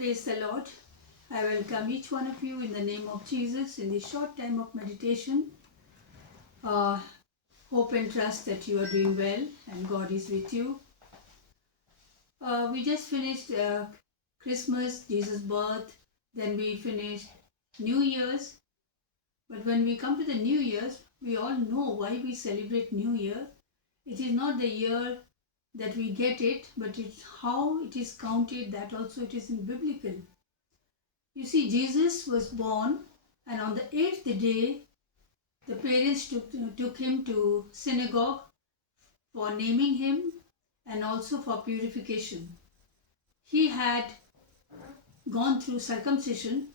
Praise the Lord. I welcome each one of you in the name of Jesus in this short time of meditation. Uh, Hope and trust that you are doing well and God is with you. We just finished Christmas, Jesus' birth, then we finished New Year's. But when we come to the New Year's, we all know why we celebrate New Year. It is not the year that we get it, but it's how it is counted, that also it is in biblical. You see, Jesus was born, and on the eighth day, the parents took him to synagogue for naming him and also for purification. He had gone through circumcision,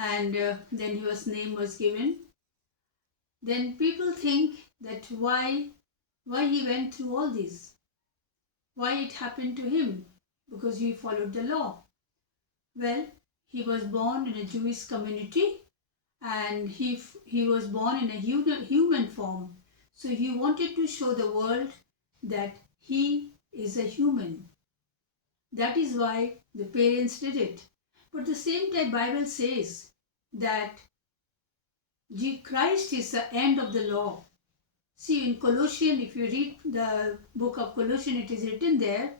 and then his name was given. Then people think that why he went through all this, why it happened to him, because he followed the law. Well, he was born in a Jewish community, and he was born in a human form. So he wanted to show the world that he is a human. That is why the parents did it. But at the same time, Bible says that Christ is the end of the law. See, in Colossians, if you read the book of Colossians, it is written there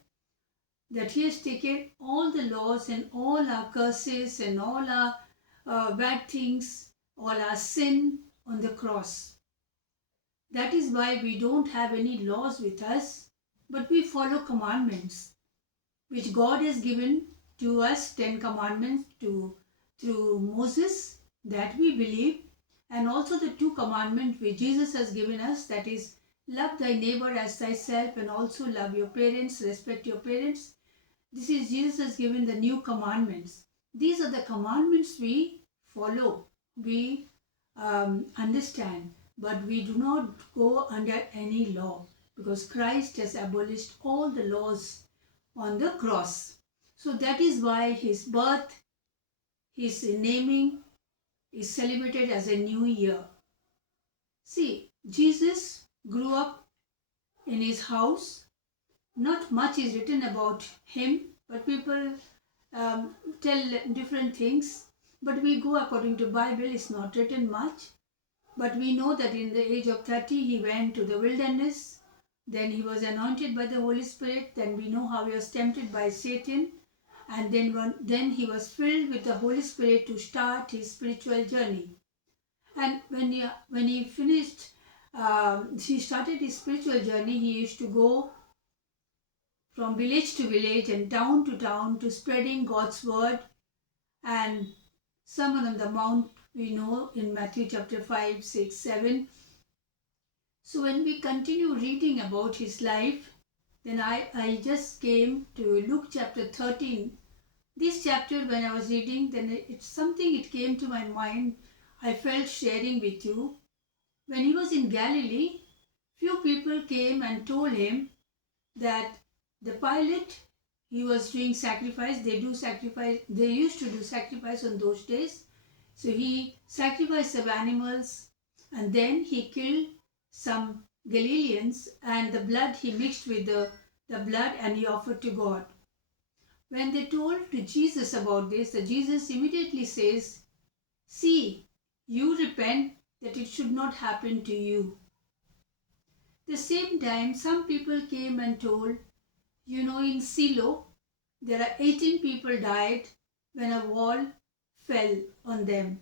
that he has taken all the laws and all our curses and all our bad things, all our sin on the cross. That is why we don't have any laws with us, but we follow commandments which God has given to us, 10 commandments through Moses, that we believe, and also the 2 commandments which Jesus has given us, that is, love thy neighbor as thyself, and also love your parents, respect your parents. This is Jesus has given the new commandments. These are the commandments we follow, we understand, but we do not go under any law because Christ has abolished all the laws on the cross. So that is why his birth, his naming is celebrated as a new year. See, Jesus grew up in his house. Not much is written about him, but people tell different things. But we go according to Bible, it's not written much. But we know that in the age of 30, he went to the wilderness. Then he was anointed by the Holy Spirit. Then we know how he was tempted by Satan. And then he was filled with the Holy Spirit to start his spiritual journey. And when he finished, he started his spiritual journey, he used to go from village to village and town to town to spreading God's word and Sermon on the Mount, we know in Matthew chapter 5, 6, 7. So when we continue reading about his life, then I just came to Luke chapter 13. This chapter when I was reading, then it came to my mind, I felt sharing with you. When he was in Galilee, few people came and told him that the Pilate, he was doing sacrifice. They used to do sacrifice on those days. So he sacrificed some animals and then he killed some Galileans, and the blood he mixed with the blood and he offered to God. When they told to Jesus about this, the Jesus immediately says, "See, you repent that it should not happen to you." The same time, some people came and told, in Silo, there are 18 people died when a wall fell on them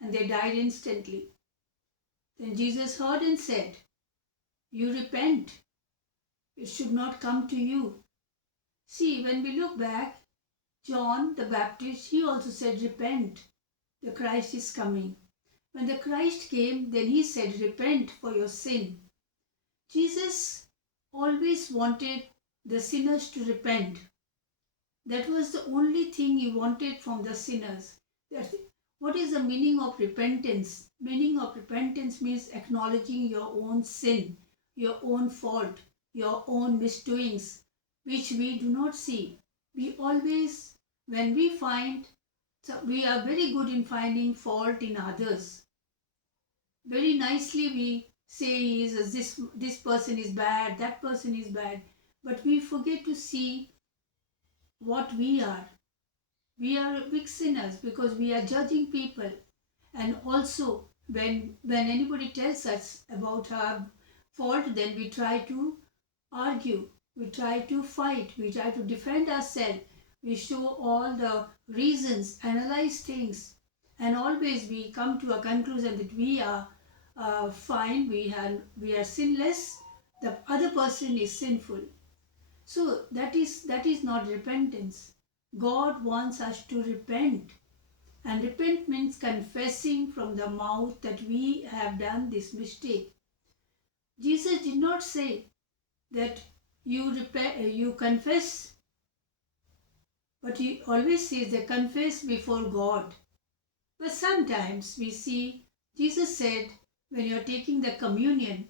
and they died instantly. Then Jesus heard and said, "You repent. It should not come to you." See, when we look back, John the Baptist, he also said, "Repent. The Christ is coming." When the Christ came, then he said, "Repent for your sin." Jesus always wanted the sinners to repent. That was the only thing he wanted from the sinners. What is the meaning of repentance? Meaning of repentance means acknowledging your own sin, your own fault, your own misdoings, which we do not see. We always, when we find, so we are very good in finding fault in others. Very nicely we say this person is bad, that person is bad, but we forget to see what we are. We are big sinners because we are judging people. And also, when anybody tells us about our fault, then we try to argue, we try to fight, we try to defend ourselves, we show all the reasons, analyze things, and always we come to a conclusion that we are fine, we are sinless, the other person is sinful. So that is not repentance. God wants us to repent. And repent means confessing from the mouth that we have done this mistake. Jesus did not say that you confess, but he always says that confess before God. But sometimes we see Jesus said when you are taking the communion,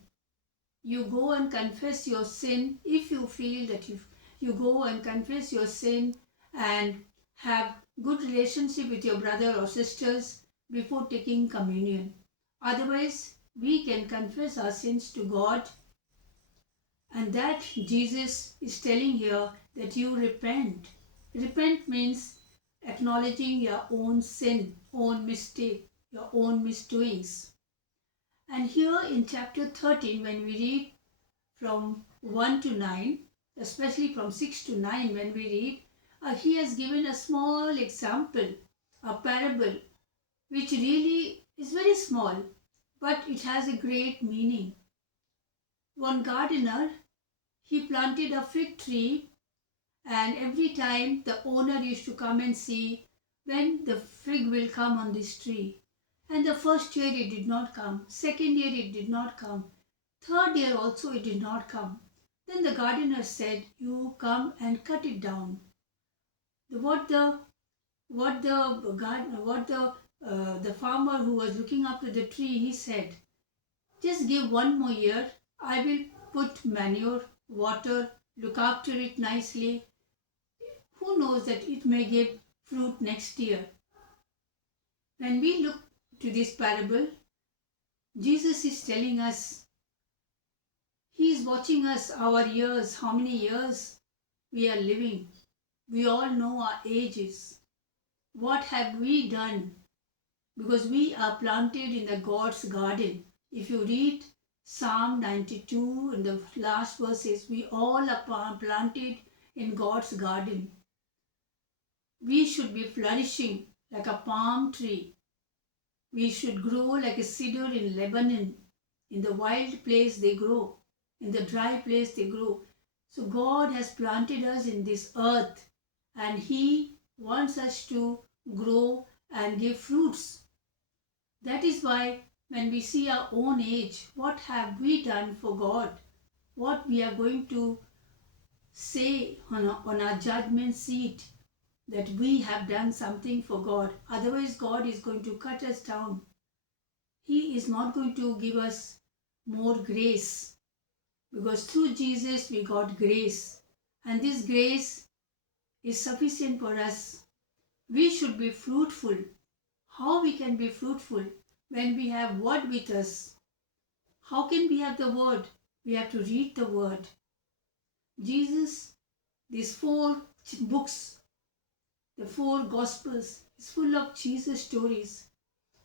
you go and confess your sin. If you feel that you go and confess your sin and have good relationship with your brother or sisters before taking communion. Otherwise, we can confess our sins to God, and that Jesus is telling here that you repent. Repent means acknowledging your own sin, own mistake, your own misdoings. And here in chapter 13, when we read from 1 to 9, especially from 6 to 9, when we read, he has given a small example, a parable, which really is very small, but it has a great meaning. One gardener, he planted a fig tree, and every time the owner used to come and see when the fig will come on this tree. And the first year it did not come, second year it did not come, third year also it did not come. Then the gardener said, "You come and cut it down." The farmer who was looking after the tree, he said, "Just give one more year. I will put manure, water, look after it nicely. Who knows that it may give fruit next year." When we look to this parable, Jesus is telling us, He is watching us, our years, how many years we are living. We all know our ages. What have we done? Because we are planted in the God's garden. If you read Psalm 92 in the last verses, we all are planted in God's garden. We should be flourishing like a palm tree. We should grow like a cedar in Lebanon. In the wild place they grow. In the dry place they grow. So God has planted us in this earth, and He wants us to grow and give fruits. That is why when we see our own age, what have we done for God? What we are going to say on our judgment seat, that we have done something for God. Otherwise, God is going to cut us down. He is not going to give us more grace, because through Jesus we got grace, and this grace is sufficient for us. We should be fruitful. How we can be fruitful? When we have word with us. How can we have the word? We have to read the word. Jesus, these 4 books, the 4 gospels, is full of Jesus stories.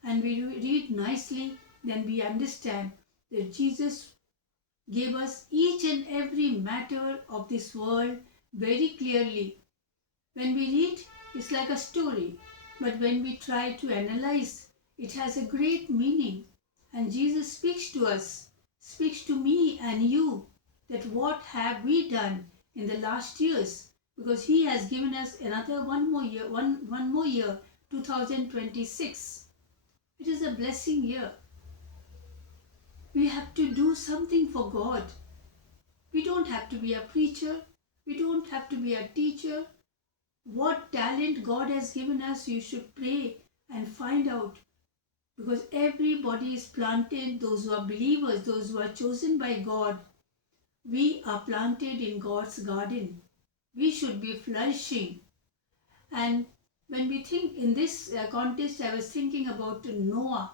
And we read nicely, then we understand that Jesus gave us each and every matter of this world very clearly. When we read, it's like a story, but when we try to analyze, it has a great meaning. And Jesus speaks to us, speaks to me and you, that what have we done in the last years, because He has given us another one more year, 2026. It is a blessing year. We have to do something for God. We don't have to be a preacher. We don't have to be a teacher. What talent God has given us, you should pray and find out. Because everybody is planted, those who are believers, those who are chosen by God, we are planted in God's garden. We should be flourishing. And when we think in this context, I was thinking about Noah.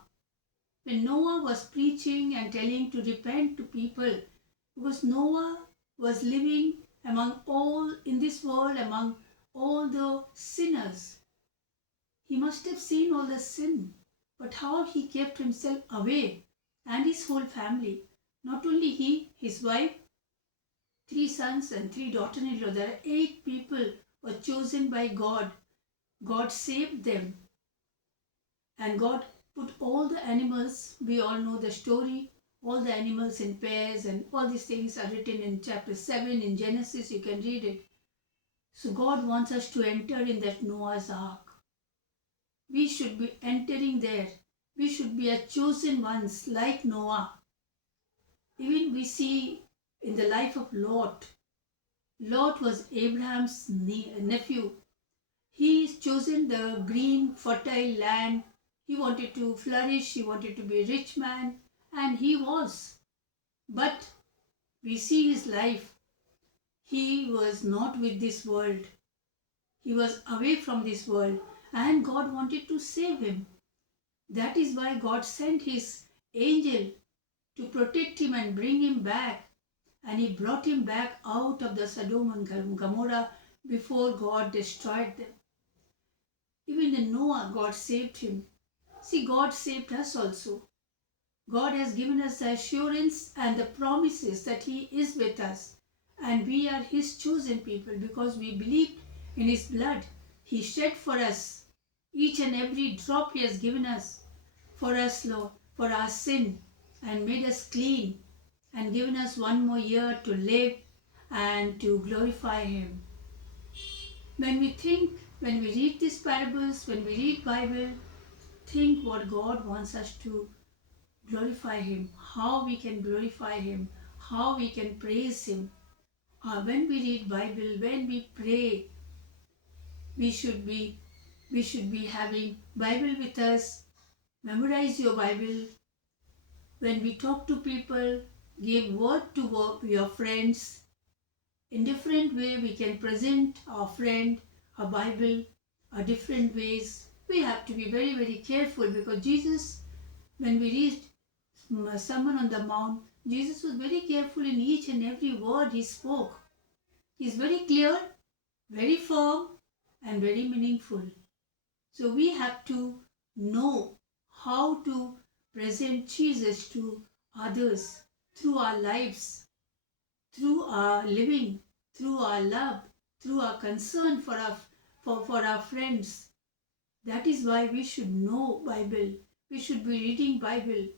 When Noah was preaching and telling to repent to people, because Noah was living among all in this world, among all the sinners. He must have seen all the sin, but how he kept himself away and his whole family. Not only he, his wife, three sons and three daughters-in-law. There are 8 people were chosen by God. God saved them, and God put all the animals. We all know the story. All the animals in pairs, and all these things are written in chapter 7 in Genesis. You can read it. So God wants us to enter in that Noah's ark. We should be entering there. We should be a chosen ones like Noah. Even we see in the life of Lot. Lot was Abraham's nephew. He is chosen the green, fertile land. He wanted to flourish. He wanted to be a rich man. And he was. But we see his life. He was not with this world. He was away from this world. And God wanted to save him. That is why God sent his angel to protect him and bring him back. And he brought him back out of the Sodom and Gomorrah before God destroyed them. Even in Noah, God saved him. See, God saved us also. God has given us the assurance and the promises that He is with us. And we are His chosen people because we believed in His blood. He shed for us each and every drop He has given us for us, Lord, for our sin, and made us clean and given us one more year to live and to glorify Him. When we think, when we read these parables, when we read Bible, think what God wants us to glorify Him, how we can glorify Him, how we can praise Him. When we read Bible, when we pray, we should be having Bible with us. Memorize your Bible. When we talk to people, give word to your friends. In different way, we can present our friend a Bible, different ways. We have to be very, very careful because Jesus, when we read Sermon on the Mount, Jesus was very careful in each and every word He spoke. He is very clear, very firm, and very meaningful. So we have to know how to present Jesus to others through our lives, through our living, through our love, through our concern for our friends. That is why we should know Bible. We should be reading Bible.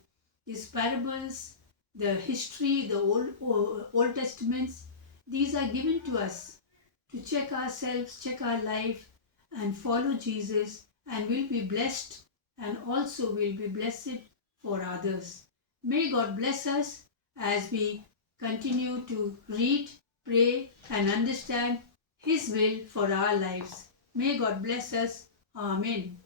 These parables, the history, the Old Testaments, these are given to us to check ourselves, check our life, and follow Jesus, and we'll be blessed, and also we'll be blessed for others. May God bless us as we continue to read, pray, and understand His will for our lives. May God bless us. Amen.